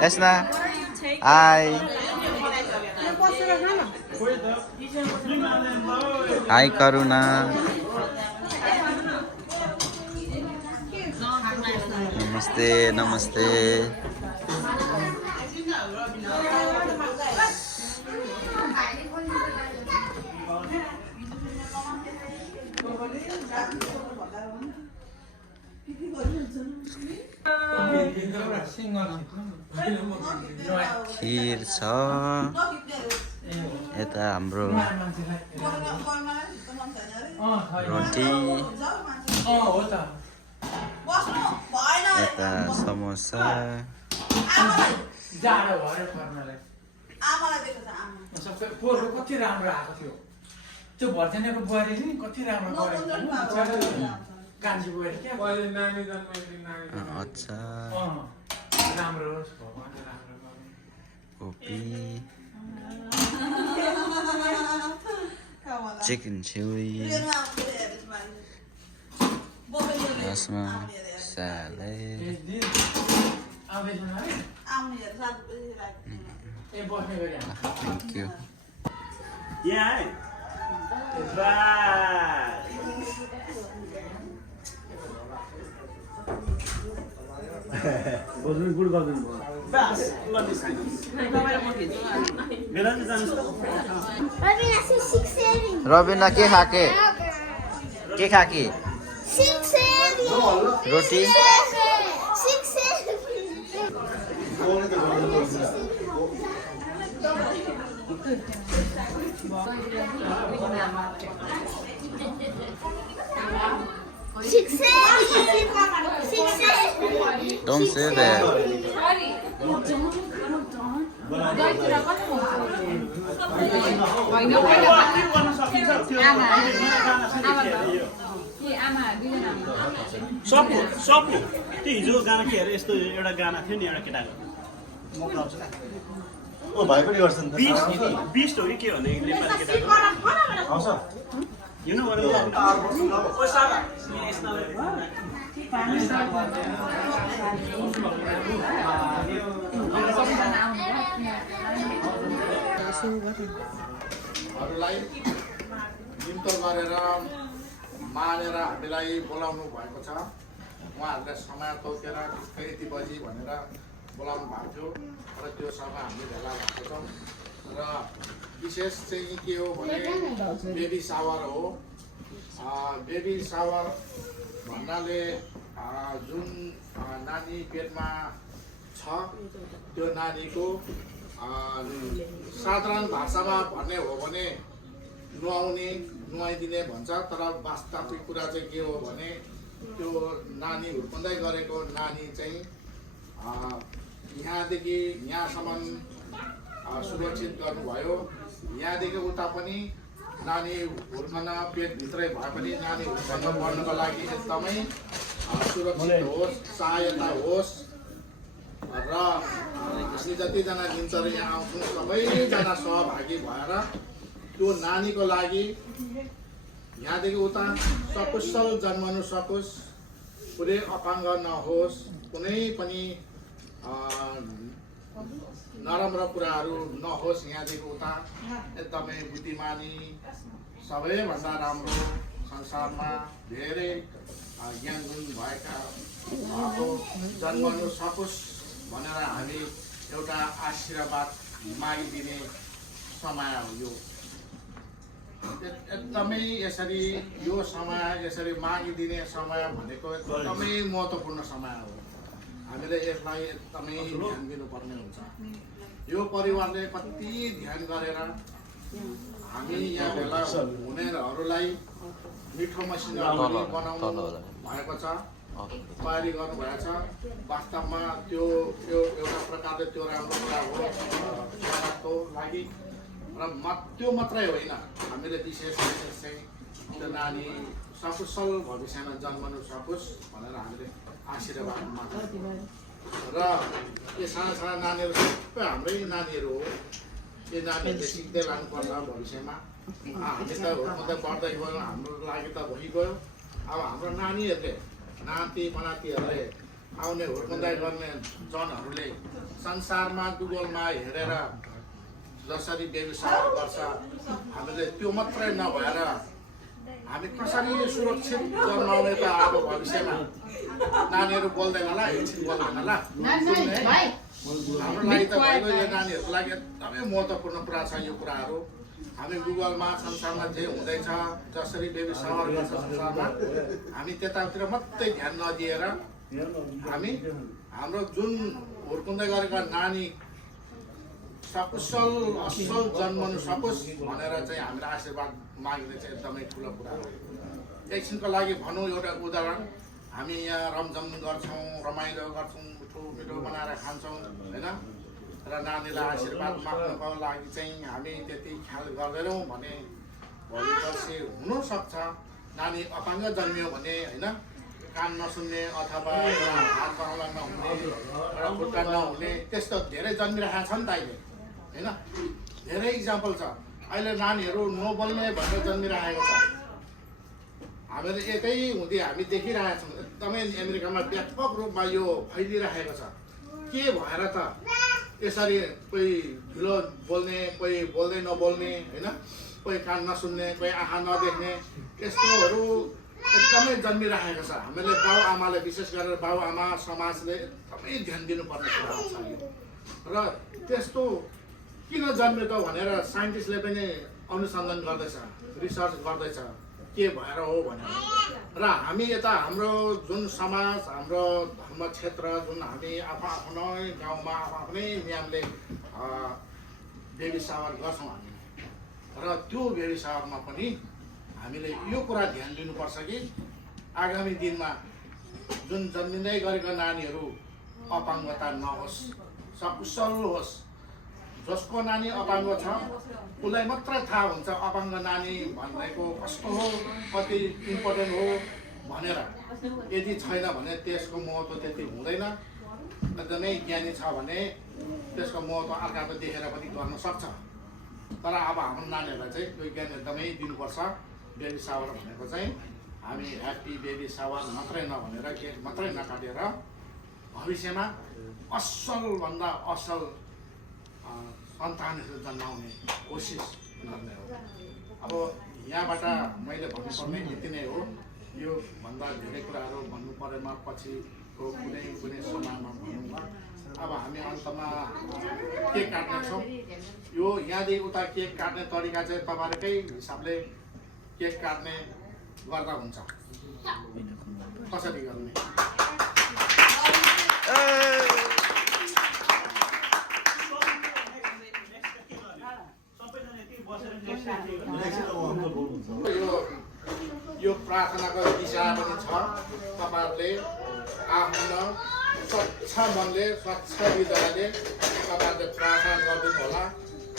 Esna, hi. Hi Karuna. Namaste. खिर छ यता हाम्रो रोटी यता समोसा कति राम्रो आएको थियो त्यो भर्जनको बुहारी नि कति राम्रो कान्छी बुहारी क्या नानी अच्छा राम्रो होस् भगवानले राम्रो गर्नु कोपी चिकन चिली लास्टमा salad thank you Robina के खाके रोटी Don't say that. सपु त्यो हिजो गाना के अरे यस्तो एउटा गाना थियो नि एउटा केटाको ओ भाइ पनि गर्छन् त बिस्ट हो कि के भन्ने नेपाली केटाको आउँछ You know what I'm talking about? Oh, Sarah. Yes, now. हरूलाई निम्तो गरेर मानेर हामीलाई बोलाउनु भएको छ उहाँहरूले समय तोकेर यति बजी भनेर बोलाउनु भएको थियो र त्यो समय हामीले भेला भएको छौँ र विशेष चाहिँ के हो भने बेबी सावर हो बेबी सावर भन्नाले जुन नानी पेटमा छ त्यो नानीको साधारण भाषामा भन्ने हो भने नुहाइदिने भन्छ तर वास्तविक कुरा चाहिँ के हो भने त्यो नानी हुर्कँदै गरेको नानी चाहिँ यहाँदेखि यहाँसम्म सुरक्षित गर्नुभयो यहाँदेखि उता पनि नानी हुर्कन पेटभित्रै भए पनि नानी हुर्कन पर्नको लागि एकदमै सुरक्षित होस् सहायता होस् र हामी जतिजना दिनचर्या यहाँ आउँछौँ सबैजना सहभागी भएर त्यो नानीको लागि यहाँदेखि उता सकुशल जन्मनु सकोस् कुनै अपाङ्ग नहोस् कुनै पनि नराम्रो कुराहरू नहोस् यहाँदेखि उता एकदमै बुद्धिमानी सबैभन्दा राम्रो संसारमा धेरै ज्ञान गुण भएका जन्मनु सकोस् भनेर हामी एउटा आशीर्वाद मागिदिने समय हो यो एकदमै यसरी यो समय यसरी मागिदिने समय भनेको एकदमै महत्त्वपूर्ण समय हो हामीले यसलाई एकदमै ध्यान दिनुपर्ने हुन्छ यो परिवारले कति ध्यान गरेर हामी यहाँ भेला हुनेहरूलाई मिठो मसिनो बनाउनु भएको छ तयारी गर्नुभएको छ वास्तवमा त्यो एउटा प्रकारले त्यो राम्रो कुरा हो स्वागतको लागि र त्यो मात्रै होइन हामीले विशेष चाहिँ त्यो नानी सकुशल भविष्यमा जन्मनु सकोस् भनेर हामीले आशीर्वाद माग्छौँ र यो साना साना नानीहरू सबै हाम्रै नानीहरू हो यो नानीहरूले सिक्दै लानुपर्छ भविष्यमा हामी त हुर्काउँदै बढ्दै गयो हाम्रो लागि त भइगयो अब हाम्रो नानीहरूले नाति पनातिहरूले आउने हुर्काउँदै गर्ने जनहरूले संसारमा गुगलमा हेरेर जसरी व्यवसाय गर्छ हामीले त्यो मात्रै नभएर हामी कसरी सुरक्षित जन्माउने त अब भविष्यमा नानीहरू बोल्दैन होला एकछिन बोल्दैन होला हाम्रो लागि त भइगयो यो नानीहरूको लागि एकदमै महत्त्वपूर्ण कुरा छ यो कुराहरू हामी गुगलमा संसारमा जे हुँदैछ जसरी व्यवसाय गर्छ संसारमा हामी त्यतातिर मात्रै ध्यान नदिएर हामी हाम्रो जुन हुर्काउँदै गरेका नानी सकुशल असल जन्मनु सकोस् भनेर चाहिँ हामीले आशीर्वाद माग्ने चाहिँ एकदमै ठुलो कुरा हो एकछिनको लागि भनौँ एउटा उदाहरण हामी यहाँ रमझम गर्छौँ रमाइलो गर्छौँ मिठो मिठो बनाएर खान्छौँ होइन र नानीलाई आशीर्वाद माग्नको लागि चाहिँ हामी त्यति ख्याल गर्दैनौँ भने भोलि पर्सि हुनसक्छ नानी अपाङ्ग जन्मियो भने होइन कान नसुन्ने अथवा हात पाउला नहुने र खुट्टा नहुने त्यस्तो धेरै जन्मिरहेको छ नि त अहिले होइन धेरै इक्जाम्पल छ अहिले नानीहरू नबोल्ने भनेर जन्मिरहेको छ हामीले यतै हुँदै हामी देखिरहेका छौँ एकदमै अमेरिकामा व्यापक रूपमा यो फैलिरहेको छ के भएर त यसरी कोही ठुलो बोल्ने कोही बोल्दै नबोल्ने होइन कोही कान नसुन्ने कोही आँखा नदेख्ने यस्तोहरू एकदमै जन्मिरहेको छ हामीले बाउ आमाले विशेष गरेर बाउ आमा समाजले एकदमै ध्यान दिनुपर्ने कुरा छ यो र त्यस्तो किन जन्मेको भनेर साइन्टिस्टले पनि अनुसन्धान गर्दैछ रिसर्च गर्दैछ के भएर हो भनेर र हामी यता हाम्रो जुन समाज हाम्रो धर्म क्षेत्र जुन हामी आफ्नै गाउँमा आफ्नै नियमले बेबी सावर गर्छौँ हामी र त्यो बेबी सावरमा पनि हामीले यो कुरा ध्यान दिनुपर्छ कि आगामी दिनमा जुन जन्मिँदै गरेका नानीहरू अपाङ्गता नहोस् सकुशल होस् जसको नानी अपाङ्ग छ उसलाई मात्रै थाहा हुन्छ अपाङ्ग नानी भनेको कस्तो हो कति इम्पोर्टेन्ट हो भनेर यदि छैन भने त्यसको महत्त्व त्यति हुँदैन एकदमै ज्ञानी छ भने त्यसको महत्त्व अर्काको देखेर पनि गर्न सक्छ तर अब हाम्रो नानीहरूलाई चाहिँ त्यो ज्ञान एकदमै दिनुपर्छ बेबी सावर भनेको चाहिँ हामी ह्याप्पी बेबी सावर मात्रै नभनेर केक मात्रै नकाटेर भविष्यमा असलभन्दा असल सन्तानहरू जन्माउने कोसिस गर्ने हो अब यहाँबाट मैले भन्नुपर्ने यति नै हो यो भन्दा धेरै कुराहरू भन्नु परेमा पछिको कुनै समयमा भनौँला अब हामी अन्तमा केक काट्नेछौँ यो यहाँदेखि उता केक काट्ने तरिका चाहिँ तपाईँहरूकै हिसाबले केक काट्ने गर्दा हुन्छ कसरी गर्ने यो प्रार्थनाको दिशा पनि छ तपाईँहरूले आफ्नो स्वच्छ मनले स्वच्छ हृदयले तपाईँहरूले प्रार्थना गरिदिनु होला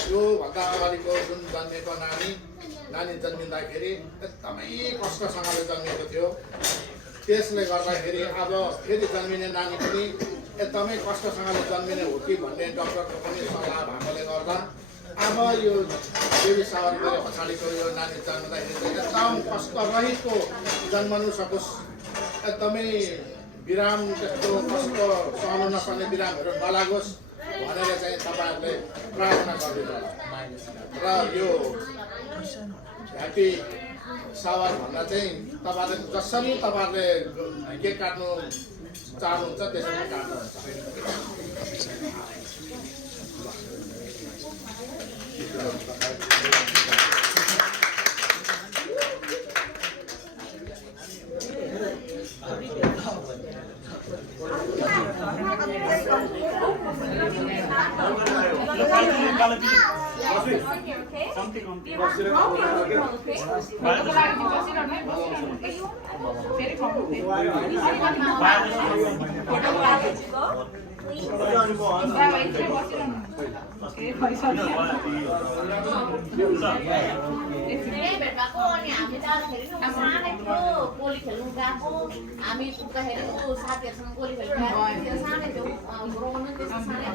योभन्दा अगाडिको जुन जन्मेको नानी जन्मिँदाखेरि एकदमै कष्टसँगले जन्मेको थियो त्यसले गर्दाखेरि अब फेरि जन्मिने नानी पनि एकदमै कष्टसँगले जन्मिने हो कि भन्ने डक्टरको पनि सल्लाह भएकोले गर्दा अब यो बेबी सावर गरे पछाडिको यो नानी जन्मिँदाखेरि चाहिँ एकदम कष्टरहितको जन्मनु सकोस् एकदमै बिराम त्यस्तो कष्ट सहन नसक्ने बिरामहरू नलागोस् भनेर चाहिँ तपाईँहरूले प्रार्थना गरिदिनु होला र यो ह्याप्पी सावर भन्दा चाहिँ तपाईँहरूले जसरी तपाईँहरूले केक काट्नु चाहनुहुन्छ त्यसरी काट्नुहुन्छ भेट भएको अनि हामी जाँदाखेरि सानै थियो गोली खेल्नु गएको हामी पुग्दाखेरि साथीहरूसँग गोली खेल्नु गएको त्यो सानै थियो रोनु त्यस्तो सानै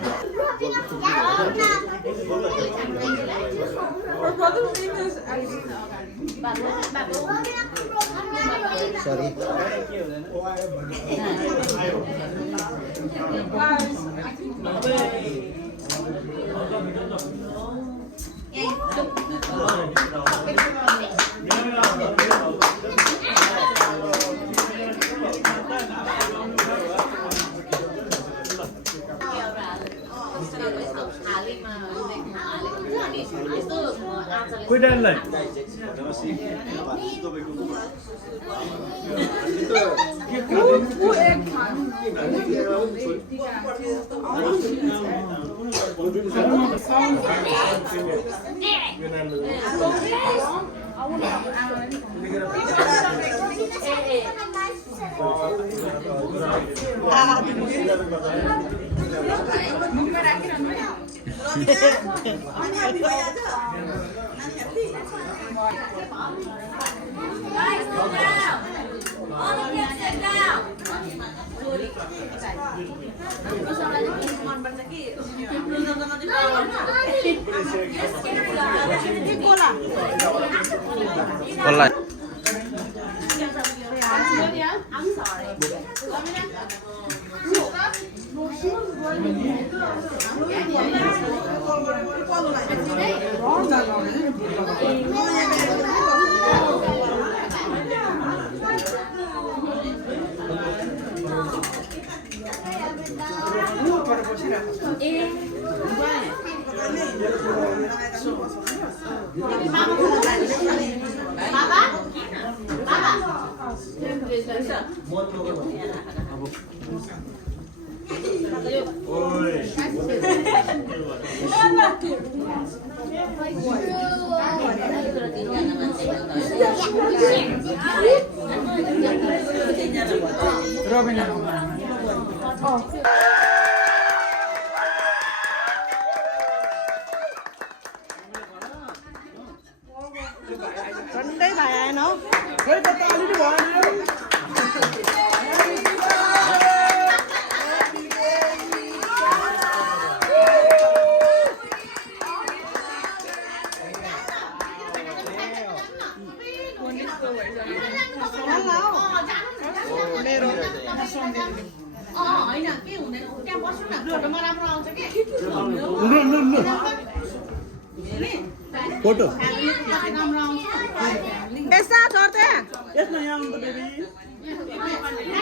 कोइडानलाई फोटो ऐसा छोड़ते हैं यसमा यहाँ आउनु त बेबी